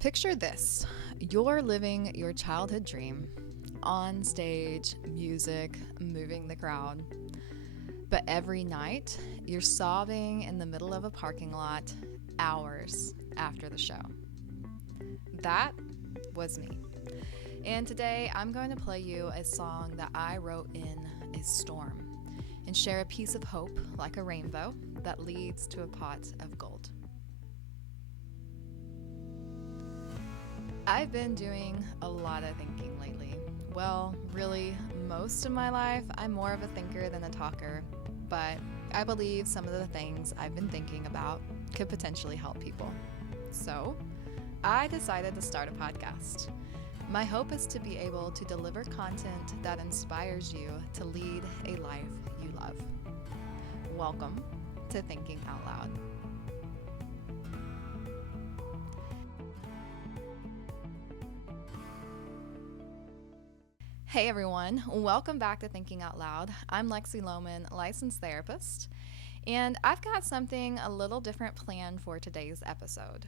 Picture this. You're living your childhood dream, on stage, music, moving the crowd. But every night, you're sobbing in the middle of a parking lot hours after the show. That was me. And today, I'm going to play you a song that I wrote in a storm and share a piece of hope like a rainbow that leads to a pot of gold. I've been doing a lot of thinking lately. Well, really, most of my life, I'm more of a thinker than a talker, but I believe some of the things I've been thinking about could potentially help people. So, I decided to start a podcast. My hope is to be able to deliver content that inspires you to lead a life you love. Welcome to Thinking Out Loud. Hey everyone, welcome back to Thinking Out Loud. I'm Lexi Lohman, licensed therapist, and I've got something a little different planned for today's episode.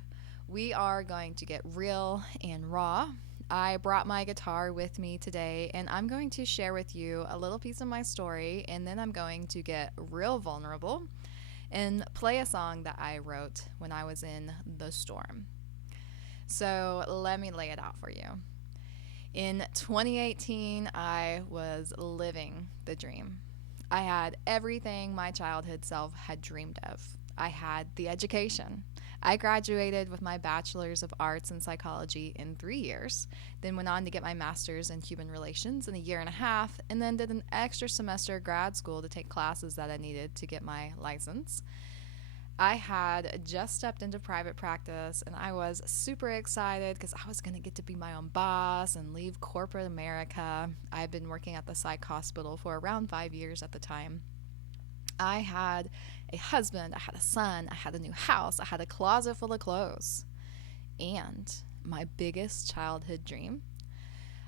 We are going to get real and raw. I brought my guitar with me today, and I'm going to share with you a little piece of my story, and then I'm going to get real vulnerable and play a song that I wrote when I was in the storm. So let me lay it out for you. In 2018, I was living the dream. I had everything my childhood self had dreamed of. I had the education. I graduated with my bachelor's of arts in psychology in 3 years, then went on to get my master's in human relations in a year and a half, and then did an extra semester grad school to take classes that I needed to get my license. I had just stepped into private practice and I was super excited because I was going to get to be my own boss and leave corporate America. I had been working at the psych hospital for around 5 years at the time. I had a husband, I had a son, I had a new house, I had a closet full of clothes. And my biggest childhood dream,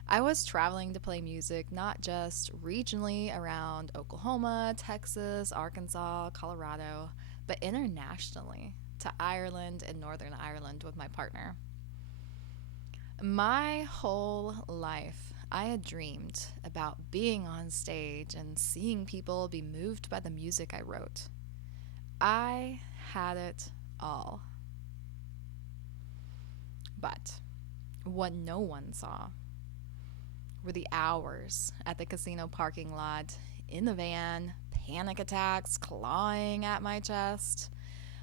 I was traveling to play music not just regionally around Oklahoma, Texas, Arkansas, Colorado, but internationally to Ireland and Northern Ireland with my partner. My whole life, I had dreamed about being on stage and seeing people be moved by the music I wrote. I had it all. But what no one saw were the hours at the casino parking lot, in the van, panic attacks clawing at my chest,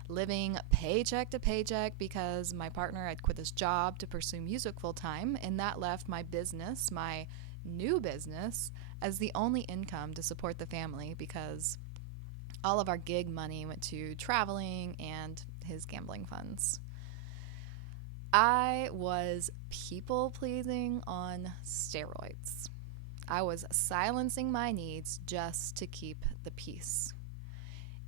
living paycheck to paycheck because my partner had quit his job to pursue music full time, and that left my business, my new business, as the only income to support the family because all of our gig money went to traveling and his gambling funds. I was people pleasing on steroids. I was silencing my needs just to keep the peace.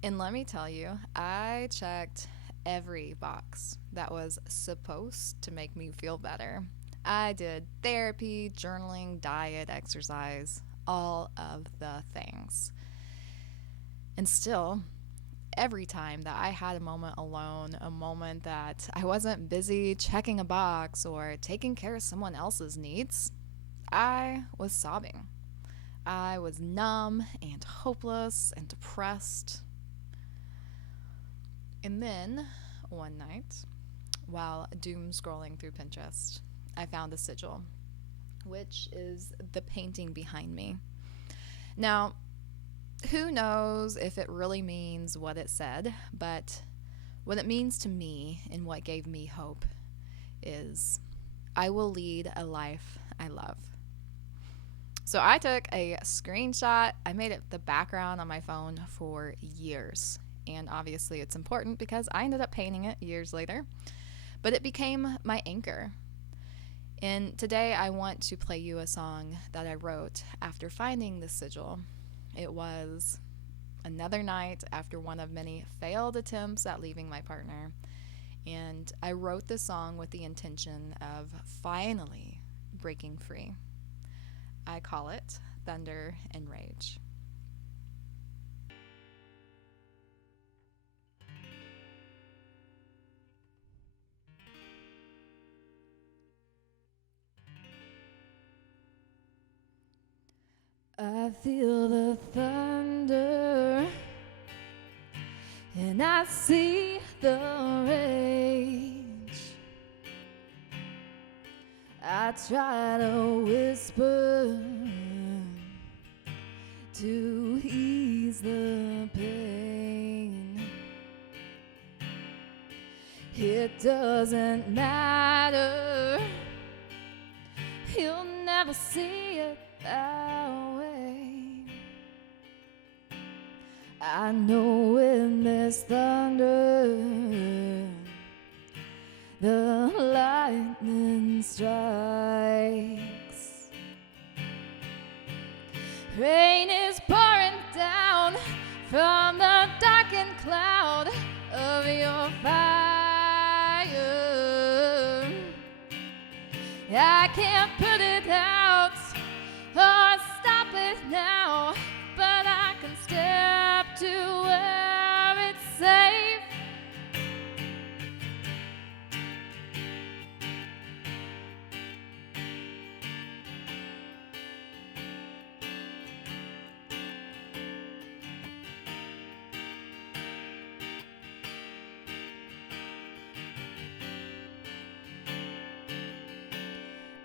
And let me tell you, I checked every box that was supposed to make me feel better. I did therapy, journaling, diet, exercise, all of the things. And still, every time that I had a moment alone, a moment that I wasn't busy checking a box or taking care of someone else's needs, I was sobbing. I was numb and hopeless and depressed. And then, one night, while doom scrolling through Pinterest, I found a sigil, which is the painting behind me. Now, who knows if it really means what it said, but what it means to me and what gave me hope is I will lead a life I love. So I took a screenshot. I made it the background on my phone for years. And obviously it's important because I ended up painting it years later. But it became my anchor. And today I want to play you a song that I wrote after finding this sigil. It was another night after one of many failed attempts at leaving my partner. And I wrote this song with the intention of finally breaking free. I call it Thunder and Rage. I feel the thunder and I see the rage. I try to whisper to ease the pain. It doesn't matter, you'll never see it that way. I know when there's thunder, the lightning strikes. Rain is pouring down from the darkened cloud of your fire. I can't put it out or stop it now, but I can step to where it's safe.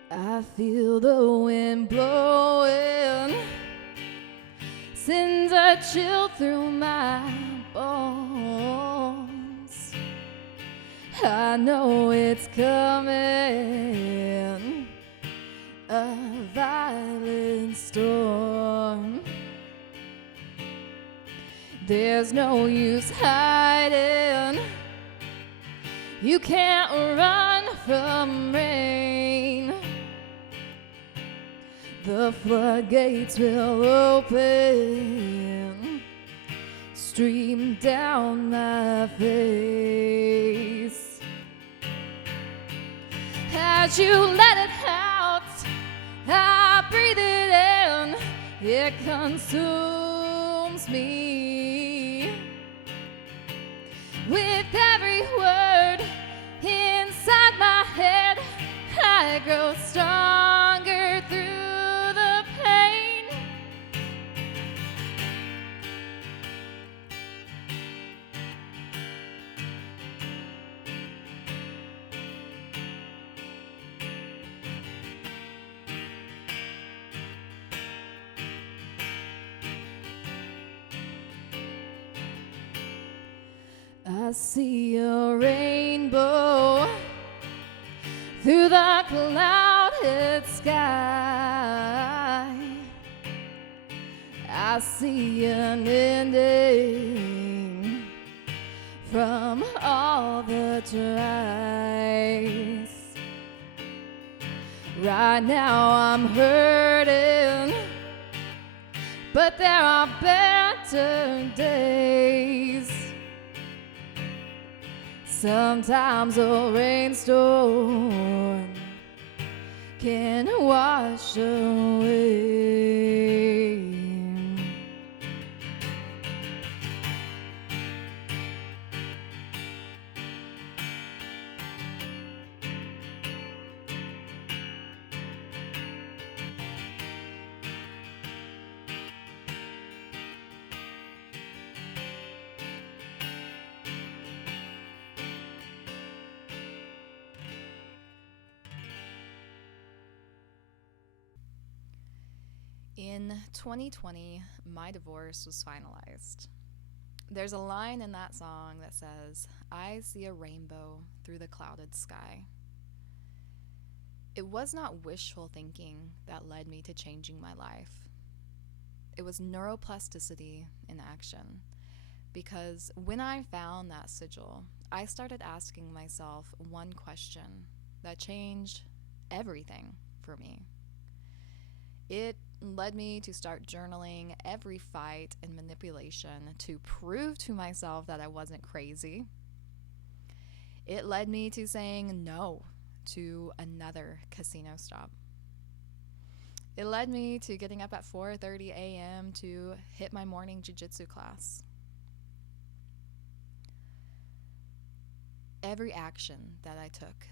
I feel the wind blowing, sends a chill through my bones. I know it's coming, a violent storm. There's no use hiding, you can't run from rain. The floodgates will open, stream down my face. As you let it out, I breathe it in, it consumes me. With every word inside my head, I grow stronger through the pain. I see a rainbow through the clouded sky. I see an ending from all the tries. Right now I'm hurting, but there are better days. Sometimes a rainstorm can wash away. In 2020, my divorce was finalized. There's a line in that song that says, "I see a rainbow through the clouded sky." It was not wishful thinking that led me to changing my life. It was neuroplasticity in action. Because when I found that sigil, I started asking myself one question that changed everything for me. It led me to start journaling every fight and manipulation to prove to myself that I wasn't crazy. It led me to saying no to another casino stop. It led me to getting up at 4:30 a.m. to hit my morning jiu-jitsu class. Every action that I took,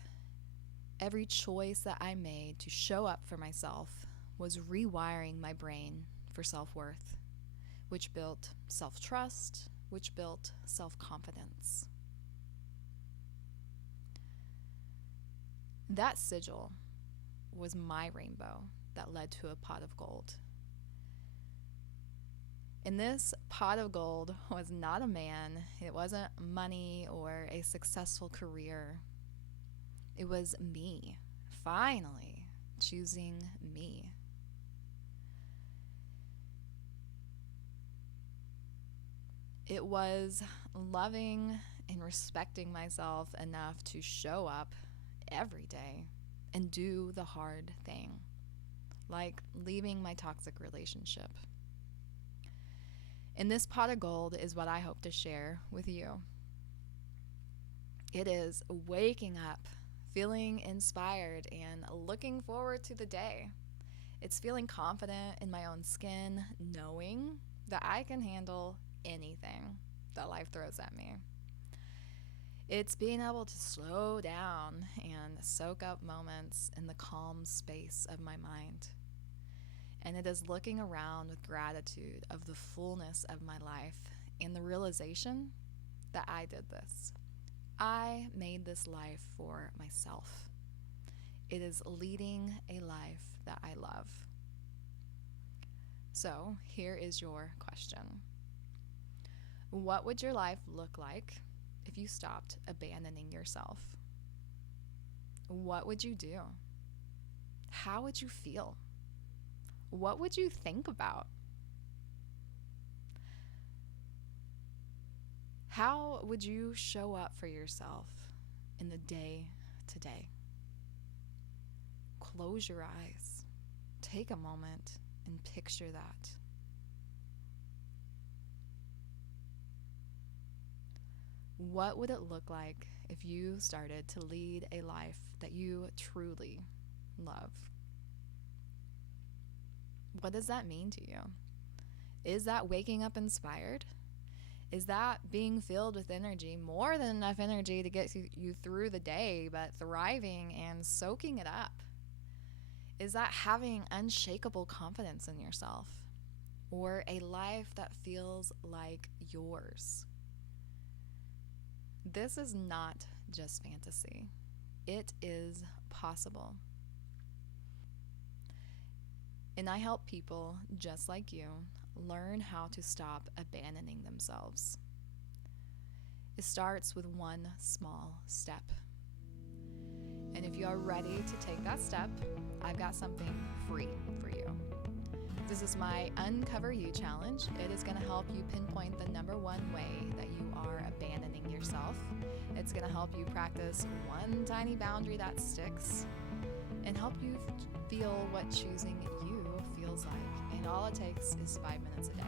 every choice that I made to show up for myself was rewiring my brain for self-worth, which built self-trust, which built self-confidence. That sigil was my rainbow that led to a pot of gold. And this pot of gold was not a man, it wasn't money or a successful career. It was me, finally choosing me. It was loving and respecting myself enough to show up every day and do the hard thing, like leaving my toxic relationship. And this pot of gold is what I hope to share with you. It is waking up, feeling inspired, and looking forward to the day. It's feeling confident in my own skin, knowing that I can handle anything that life throws at me. It's being able to slow down and soak up moments in the calm space of my mind. And it is looking around with gratitude of the fullness of my life and the realization that I did this. I made this life for myself. It is leading a life that I love. So here is your question. What would your life look like if you stopped abandoning yourself? What would you do? How would you feel? What would you think about? How would you show up for yourself in the day to day? Close your eyes. Take a moment and picture that. What would it look like if you started to lead a life that you truly love? What does that mean to you? Is that waking up inspired? Is that being filled with energy, more than enough energy to get you through the day, but thriving and soaking it up? Is that having unshakable confidence in yourself, or a life that feels like yours? This is not just fantasy. It is possible. And I help people just like you learn how to stop abandoning themselves. It starts with one small step. And if you are ready to take that step, I've got something free for you. This is my Uncover You challenge. It is going to help you pinpoint the number one way that you are abandoning yourself. It's going to help you practice one tiny boundary that sticks and help you feel what choosing you feels like. And all it takes is 5 minutes a day.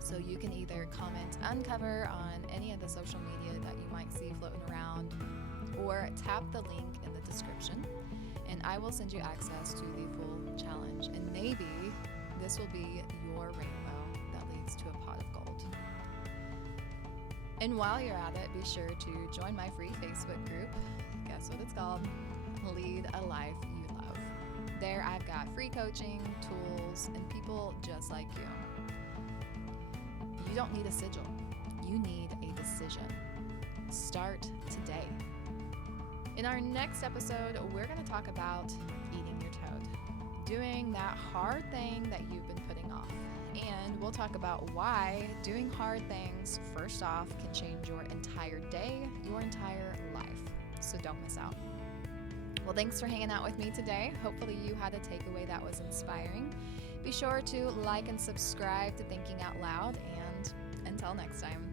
So you can either comment Uncover on any of the social media that you might see floating around, or tap the link in the description, and I will send you access to the full challenge. And maybe this will be your rainbow that leads to a pot of gold. And while you're at it, be sure to join my free Facebook group. Guess what it's called? Lead a Life You Love. There I've got free coaching, tools, and people just like you. You don't need a sigil. You need a decision. Start today. In our next episode, we're going to talk about eating your toad, doing that hard thing that you've been putting off. And we'll talk about why doing hard things, first off, can change your entire day, your entire life. So don't miss out. Well, thanks for hanging out with me today. Hopefully you had a takeaway that was inspiring. Be sure to like and subscribe to Thinking Out Loud, and until next time.